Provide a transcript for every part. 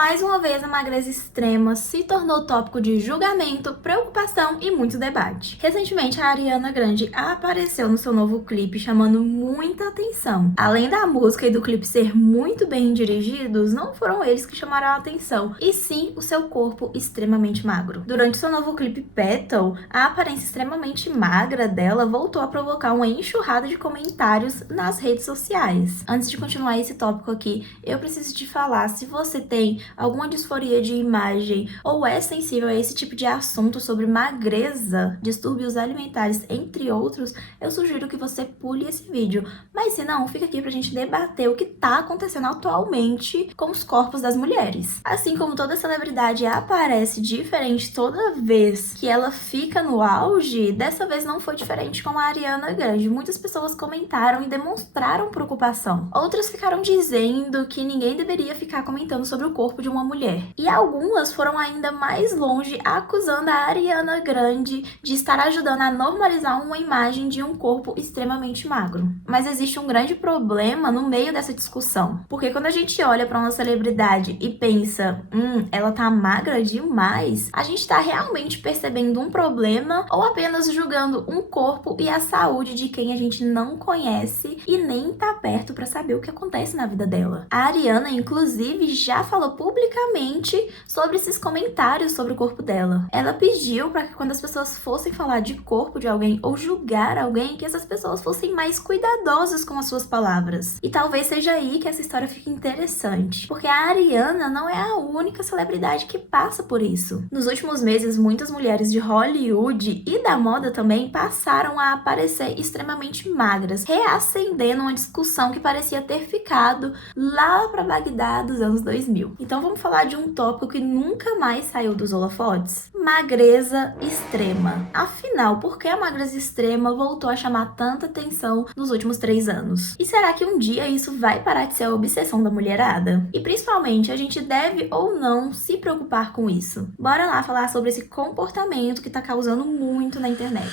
mais uma vez a magreza extrema se tornou tópico de julgamento, preocupação e muito debate. Recentemente, a Ariana Grande apareceu no seu novo clipe chamando muita atenção. Além da música e do clipe ser muito bem dirigidos, não foram eles que chamaram a atenção, e sim o seu corpo extremamente magro. Durante seu novo clipe Petal, a aparência extremamente magra dela voltou a provocar uma enxurrada de comentários nas redes sociais. Antes de continuar esse tópico aqui, eu preciso te falar, se você tem alguma disforia de imagem ou é sensível a esse tipo de assunto sobre magreza, distúrbios alimentares, entre outros, eu sugiro que você pule esse vídeo. Mas se não, fica aqui pra gente debater o que tá acontecendo atualmente com os corpos das mulheres. Assim como toda celebridade aparece diferente toda vez que ela fica no auge, dessa vez não foi diferente com a Ariana Grande. Muitas pessoas comentaram e demonstraram preocupação. Outras ficaram dizendo que ninguém deveria ficar comentando sobre o corpo de uma mulher. E algumas foram ainda mais longe, acusando a Ariana Grande de estar ajudando a normalizar uma imagem de um corpo extremamente magro. Mas existe um grande problema no meio dessa discussão. Porque quando a gente olha para uma celebridade e pensa, ela tá magra demais, a gente tá realmente percebendo um problema ou apenas julgando um corpo e a saúde de quem a gente não conhece e nem tá perto para saber o que acontece na vida dela. A Ariana, inclusive, já falou publicamente sobre esses comentários sobre o corpo dela. Ela pediu para que quando as pessoas fossem falar de corpo de alguém ou julgar alguém, que essas pessoas fossem mais cuidadosas com as suas palavras. E talvez seja aí que essa história fique interessante, porque a Ariana não é a única celebridade que passa por isso. Nos últimos meses, muitas mulheres de Hollywood e da moda também passaram a aparecer extremamente magras, reacendendo uma discussão que parecia ter ficado lá para Bagdá dos anos 2000. Então vamos falar de um tópico que nunca mais saiu dos holofotes? Magreza extrema. Afinal, por que a magreza extrema voltou a chamar tanta atenção nos últimos 3 anos? E será que um dia isso vai parar de ser a obsessão da mulherada? E principalmente, a gente deve ou não se preocupar com isso? Bora lá falar sobre esse comportamento que tá causando muito na internet.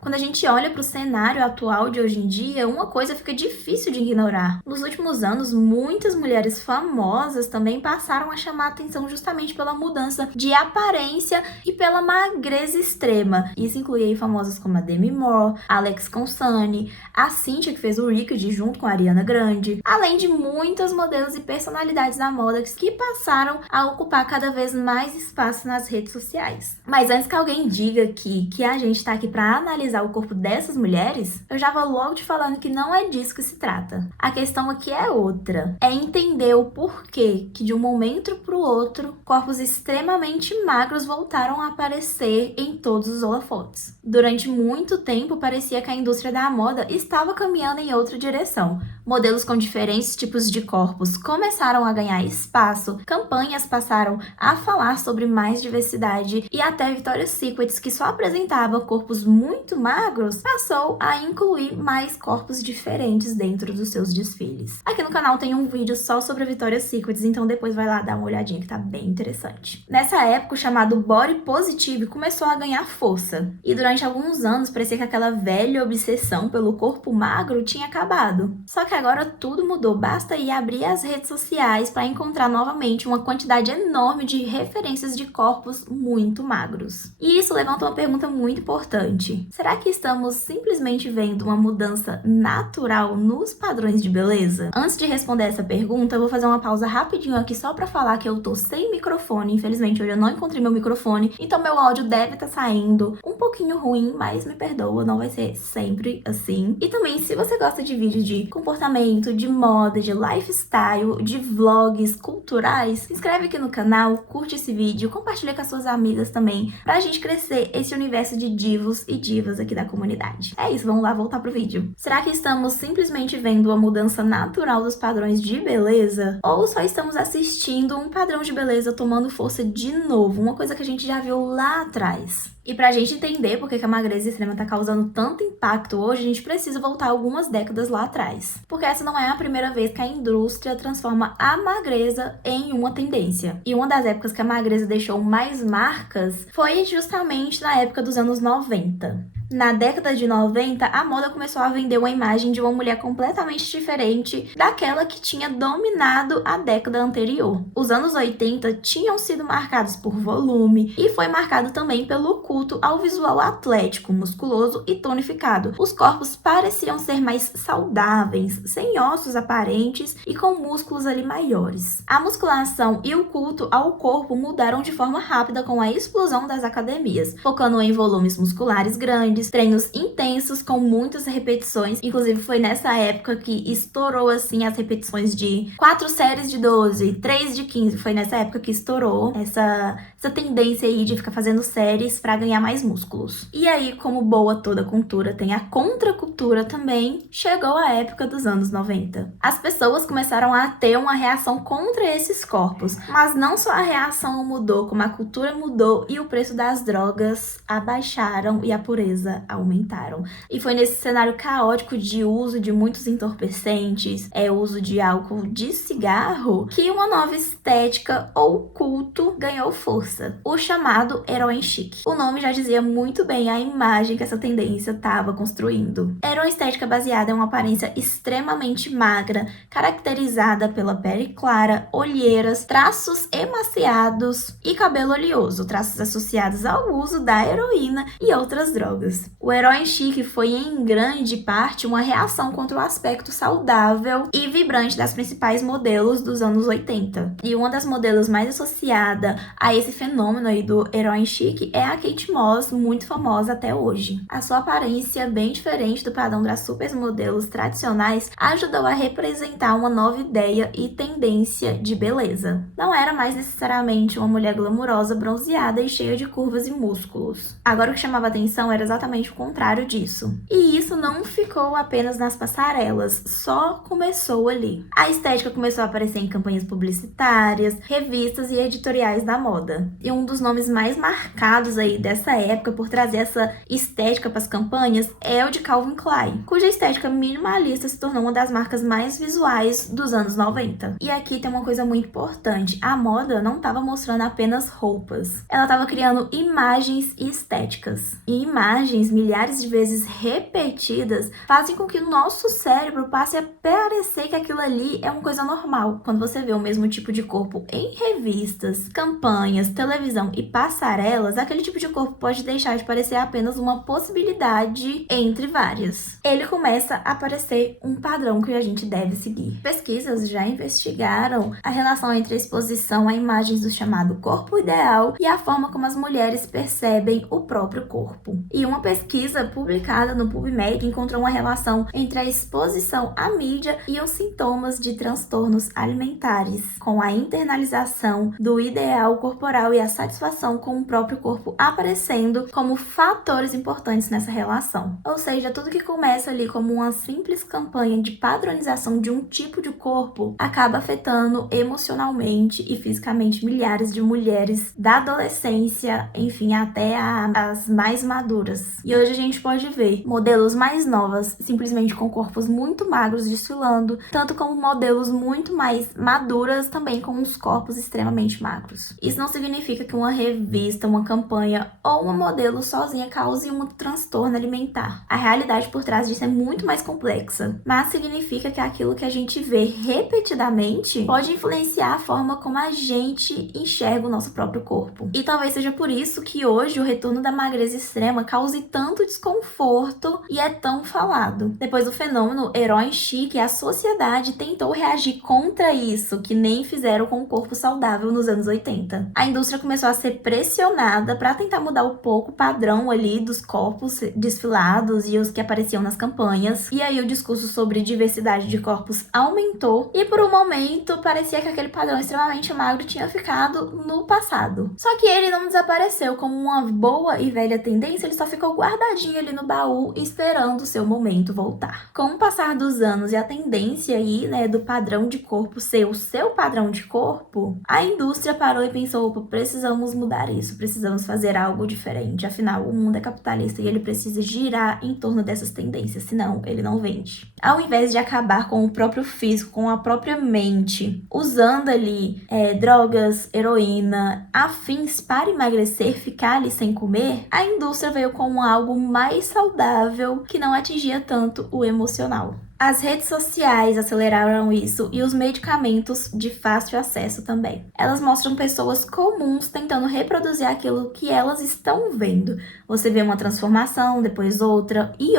Quando a gente olha para o cenário atual de hoje em dia, uma coisa fica difícil de ignorar. Nos últimos anos, muitas mulheres famosas também passaram a chamar a atenção justamente pela mudança de aparência e pela magreza extrema. Isso inclui aí famosas como a Demi Moore, a Alex Consani, a Cynthia, que fez o Wicked junto com a Ariana Grande, além de muitas modelos e personalidades da moda que passaram a ocupar cada vez mais espaço nas redes sociais. Mas antes que alguém diga que a gente tá aqui para analisar o corpo dessas mulheres, eu já vou logo te falando que não é disso que se trata. A questão aqui é outra. É entender o porquê que de um momento para o outro, corpos extremamente magros voltaram a aparecer em todos os holofotes. Durante muito tempo, parecia que a indústria da moda estava caminhando em outra direção. Modelos com diferentes tipos de corpos começaram a ganhar espaço, campanhas passaram a falar sobre mais diversidade e até Victoria's Secret, que só apresentava corpos muito magros, passou a incluir mais corpos diferentes dentro dos seus desfiles. Aqui no canal tem um vídeo só sobre a Victoria's Secret, então depois vai lá dar uma olhadinha que tá bem interessante. Nessa época, o chamado Body Positive começou a ganhar força, e durante alguns anos parecia que aquela velha obsessão pelo corpo magro tinha acabado. Só que agora tudo mudou, basta ir abrir as redes sociais para encontrar novamente uma quantidade enorme de referências de corpos muito magros. E isso levanta uma pergunta muito importante. Será que estamos simplesmente vendo uma mudança natural nos padrões de beleza? Antes de responder essa pergunta, eu vou fazer uma pausa rapidinho aqui só para falar que eu tô sem microfone. Infelizmente, hoje eu não encontrei meu microfone, então meu áudio deve estar saindo um pouquinho ruim, mas me perdoa, não vai ser sempre assim. E também, se você gosta de vídeos de comportamento, de moda, de lifestyle, de vlogs culturais, se inscreve aqui no canal, curte esse vídeo, compartilha com as suas amigas também, pra gente crescer esse universo de divos e divas aqui da comunidade. É isso, vamos lá voltar pro vídeo. Será que estamos simplesmente vendo uma mudança natural dos padrões de beleza? Ou só estamos assistindo um padrão de beleza tomando força de novo? Uma coisa que a gente já viu lá atrás. E pra gente entender por que a magreza extrema tá causando tanto impacto hoje, a gente precisa voltar algumas décadas lá atrás. Porque essa não é a primeira vez que a indústria transforma a magreza em uma tendência. E uma das épocas que a magreza deixou mais marcas foi justamente na época dos anos 90. Na década de 90, a moda começou a vender uma imagem de uma mulher completamente diferente daquela que tinha dominado a década anterior. Os anos 80 tinham sido marcados por volume e foi marcado também pelo culto ao visual atlético, musculoso e tonificado. Os corpos pareciam ser mais saudáveis, sem ossos aparentes e com músculos ali maiores. A musculação e o culto ao corpo mudaram de forma rápida com a explosão das academias, focando em volumes musculares grandes, treinos intensos com muitas repetições. Inclusive foi nessa época que estourou assim as repetições de 4 séries de 12, 3 de 15. Foi nessa época que estourou essa tendência aí de ficar fazendo séries para ganhar mais músculos. E aí, como boa toda cultura tem a contracultura também, chegou a época dos anos 90. As pessoas começaram a ter uma reação contra esses corpos, mas não só a reação mudou, como a cultura mudou e o preço das drogas abaixaram e a pureza aumentaram. E foi nesse cenário caótico de uso de muitos entorpecentes, uso de álcool, de cigarro, que uma nova estética ou culto ganhou força, o chamado herói chique. O nome já dizia muito bem a imagem que essa tendência estava construindo. Era uma estética baseada em uma aparência extremamente magra, caracterizada pela pele clara, olheiras, traços emaciados e cabelo oleoso, traços associados ao uso da heroína e outras drogas. O herói chique foi em grande parte uma reação contra o aspecto saudável e vibrante das principais modelos dos anos 80. E uma das modelos mais associada a esse fenômeno aí do herói chique é a Kate Moss, muito famosa até hoje. A sua aparência, bem diferente do padrão das supermodelos tradicionais, ajudou a representar uma nova ideia e tendência de beleza. Não era mais necessariamente uma mulher glamurosa, bronzeada e cheia de curvas e músculos. Agora o que chamava atenção era exatamente o contrário disso. E isso não ficou apenas nas passarelas, só começou ali. A estética começou a aparecer em campanhas publicitárias, revistas e editoriais da moda. E um dos nomes mais marcados aí dessa época por trazer essa estética para as campanhas é o de Calvin Klein, cuja estética minimalista se tornou uma das marcas mais visuais dos anos 90. E aqui tem uma coisa muito importante: a moda não estava mostrando apenas roupas, ela estava criando imagens e estéticas. E imagens, milhares de vezes repetidas, fazem com que o nosso cérebro passe a parecer que aquilo ali é uma coisa normal. Quando você vê o mesmo tipo de corpo em revistas, campanhas, televisão e passarelas, aquele tipo de corpo pode deixar de parecer apenas uma possibilidade entre várias. Ele começa a parecer um padrão que a gente deve seguir. Pesquisas já investigaram a relação entre a exposição a imagens do chamado corpo ideal e a forma como as mulheres percebem o próprio corpo. E uma pesquisa publicada no PubMed encontrou uma relação entre a exposição à mídia e os sintomas de transtornos alimentares, com a internalização do ideal corporal e a satisfação com o próprio corpo aparecendo como fatores importantes nessa relação. Ou seja, tudo que começa ali como uma simples campanha de padronização de um tipo de corpo acaba afetando emocionalmente e fisicamente milhares de mulheres da adolescência, enfim, até as mais maduras. E hoje a gente pode ver modelos mais novas simplesmente com corpos muito magros desfilando, tanto como modelos muito mais maduras também com os corpos extremamente magros. Isso não significa que uma revista, uma campanha ou uma modelo sozinha cause um transtorno alimentar. A realidade por trás disso é muito mais complexa, mas significa que aquilo que a gente vê repetidamente pode influenciar a forma como a gente enxerga o nosso próprio corpo. E talvez seja por isso que hoje o retorno da magreza extrema cause tanto desconforto e é tão falado. Depois do fenômeno herói chique, a sociedade tentou reagir contra isso, que nem fizeram com o corpo saudável nos anos 80. A indústria começou a ser pressionada para tentar mudar um pouco o padrão ali dos corpos desfilados e os que apareciam nas campanhas. E aí o discurso sobre diversidade de corpos aumentou e por um momento parecia que aquele padrão extremamente magro tinha ficado no passado. Só que ele não desapareceu como uma boa e velha tendência, ele só ficou guardadinho ali no baú esperando o seu momento voltar. Com o passar dos anos e a tendência aí, do padrão de corpo ser o seu padrão de corpo, a indústria parou e pensou, opa, precisamos mudar isso, precisamos fazer algo diferente. Afinal, o mundo é capitalista e ele precisa girar em torno dessas tendências, senão ele não vende. Ao invés de acabar com o próprio físico, com a própria mente, usando ali drogas, heroína, afins para emagrecer, ficar ali sem comer, a indústria veio com algo mais saudável que não atingia tanto o emocional. As redes sociais aceleraram isso e os medicamentos de fácil acesso também. Elas mostram pessoas comuns tentando reproduzir aquilo que elas estão vendo. Você vê uma transformação, depois outra, e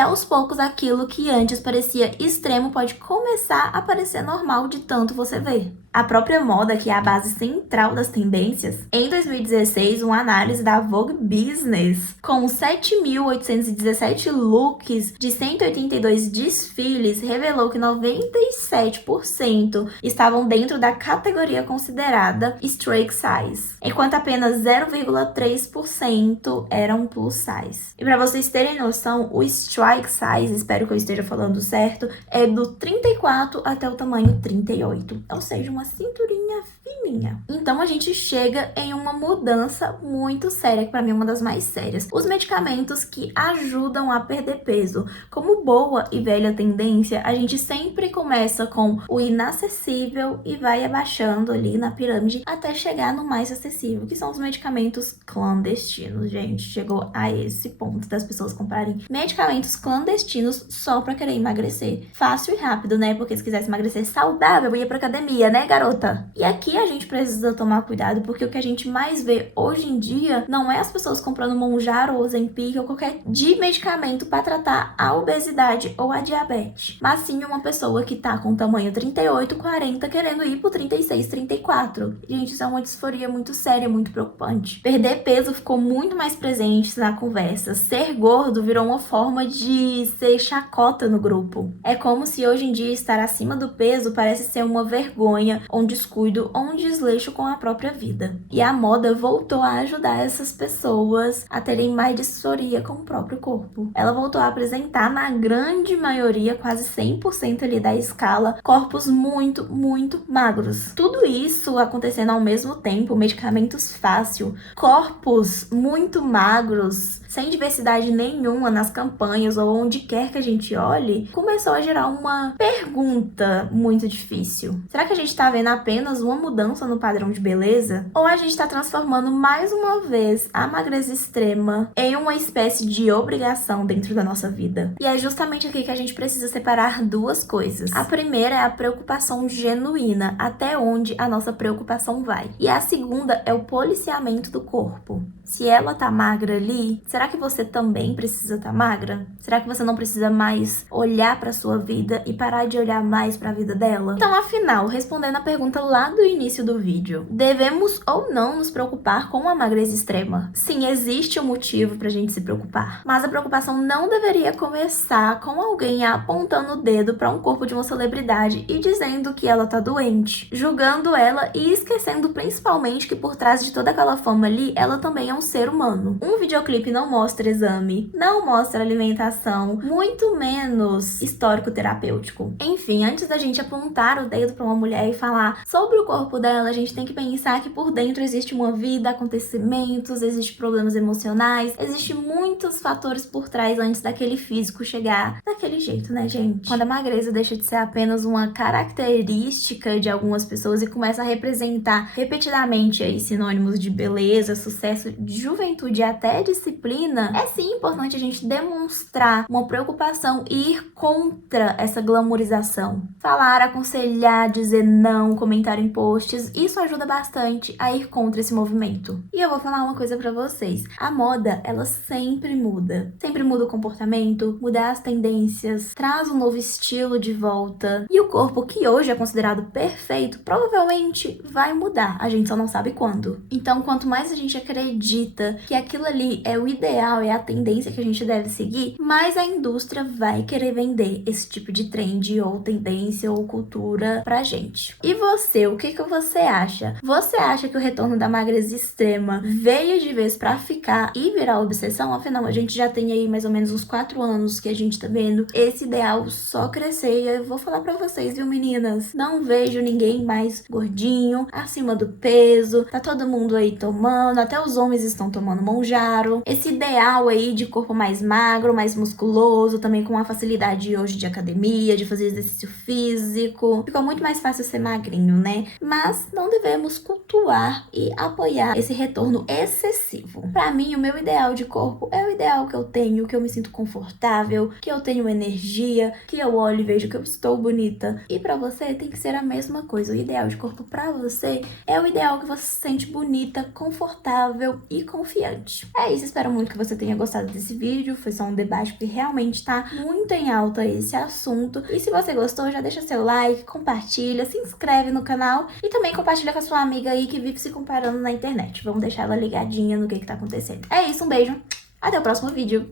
aos poucos aquilo que antes parecia extremo pode começar a parecer normal de tanto você ver. A própria moda, que é a base central das tendências, em 2016, uma análise da Vogue Business, com 7.817 looks de 182 desfiles, revelou que 97% estavam dentro da categoria considerada straight size, enquanto apenas 0,3% eram plus size. E para vocês terem noção, o strike size, espero que eu esteja falando certo, é do 34 até o tamanho 38, ou seja, uma cinturinha fininha. Então a gente chega em uma mudança muito séria, que para mim é uma das mais sérias. Os medicamentos que ajudam a perder peso. Como boa e velha tendência, a gente sempre começa com o inacessível e vai abaixando ali na pirâmide até chegar no mais acessível, que são os medicamentos clandestinos. Gente, chegou a esse ponto das pessoas comprarem medicamentos clandestinos só pra querer emagrecer. Fácil e rápido, né? Porque se quisesse emagrecer saudável, ia pra academia, né, garota? E aqui a gente precisa tomar cuidado, porque o que a gente mais vê hoje em dia não é as pessoas comprando Mounjaro ou Ozempic ou qualquer de medicamento para tratar a obesidade ou a diabetes, mas sim uma pessoa que tá com tamanho 38, 40 querendo ir pro 36, 34. Gente, isso é uma disforia muito séria, muito preocupante. Perder peso ficou muito mais presente na conversa. Ser gordo virou uma forma de ser chacota no grupo. É como se hoje em dia estar acima do peso parece ser uma vergonha, um descuido ou um desleixo com a própria vida. E a moda voltou a ajudar essas pessoas a terem mais disforia com o próprio corpo. Ela voltou a apresentar, na grande maioria, quase 100% ali da escala, corpos muito, muito magros. Tudo isso acontecendo ao mesmo tempo, medicamentos fácil, corpos muito magros, sem diversidade nenhuma nas campanhas ou onde quer que a gente olhe, começou a gerar uma pergunta muito difícil. Será que a gente tá vendo apenas uma mudança no padrão de beleza? Ou a gente tá transformando mais uma vez a magreza extrema em uma espécie de obrigação dentro da nossa vida? E é justamente aqui que a gente precisa separar duas coisas. A primeira é a preocupação genuína, até onde a nossa preocupação vai. E a segunda é o policiamento do corpo. Se ela tá magra ali, será que você também precisa estar magra? Será que você não precisa mais olhar pra sua vida e parar de olhar mais pra vida dela? Então, afinal, respondendo a pergunta lá do início do vídeo, devemos ou não nos preocupar com a magreza extrema? Sim, existe um motivo pra gente se preocupar, mas a preocupação não deveria começar com alguém apontando o dedo pra um corpo de uma celebridade e dizendo que ela tá doente, julgando ela e esquecendo principalmente que por trás de toda aquela fama ali, ela também é um ser humano. Um videoclipe não mostra exame, não mostra alimentação, muito menos histórico terapêutico. Enfim, antes da gente apontar o dedo pra uma mulher e falar sobre o corpo dela, a gente tem que pensar que por dentro existe uma vida, acontecimentos, existem problemas emocionais, existem muitos fatores por trás antes daquele físico chegar daquele jeito, né, gente? Quando a magreza deixa de ser apenas uma característica de algumas pessoas e começa a representar repetidamente aí sinônimos de beleza, sucesso, de juventude e até disciplina, é sim importante a gente demonstrar uma preocupação e ir contra essa glamorização. Falar, aconselhar, dizer não, comentar em posts, isso ajuda bastante a ir contra esse movimento. E eu vou falar uma coisa pra vocês. A moda, ela sempre muda. Sempre muda o comportamento, muda as tendências, traz um novo estilo de volta. E o corpo, que hoje é considerado perfeito, provavelmente vai mudar. A gente só não sabe quando. Então, quanto mais a gente acredita que aquilo ali é o ideal, é a tendência que a gente deve seguir, mais a indústria vai querer vender esse tipo de trend ou tendência ou cultura pra gente. E você, o que você acha? Você acha que o retorno da magreza extrema veio de vez pra ficar e virar obsessão? Afinal, a gente já tem aí mais ou menos uns 4 anos que a gente tá vendo esse ideal só crescer. E eu vou falar pra vocês, viu, meninas? Não vejo ninguém mais gordinho, acima do peso. Tá todo mundo aí tomando, até os homens estão tomando Monjaro. Esse ideal aí de corpo mais magro, mais musculoso, também com a facilidade hoje de academia, de fazer exercício físico. Ficou muito mais fácil ser magrinho, né? Mas não devemos cultuar e apoiar esse retorno excessivo. Pra mim, o meu ideal de corpo é o ideal que eu tenho, que eu me sinto confortável, que eu tenho energia, que eu olho e vejo que eu estou bonita. E pra você tem que ser a mesma coisa. O ideal de corpo pra você é o ideal que você se sente bonita, confortável e confiante. É isso, espero muito que você tenha gostado desse vídeo. Foi só um debate porque realmente tá muito em alta esse assunto. E se você gostou, já deixa seu like, compartilha, se inscreve no canal e também compartilha com a sua amiga aí que vive se comparando na internet. Vamos deixar ela ligadinha no que tá acontecendo. É isso, um beijo, até o próximo vídeo.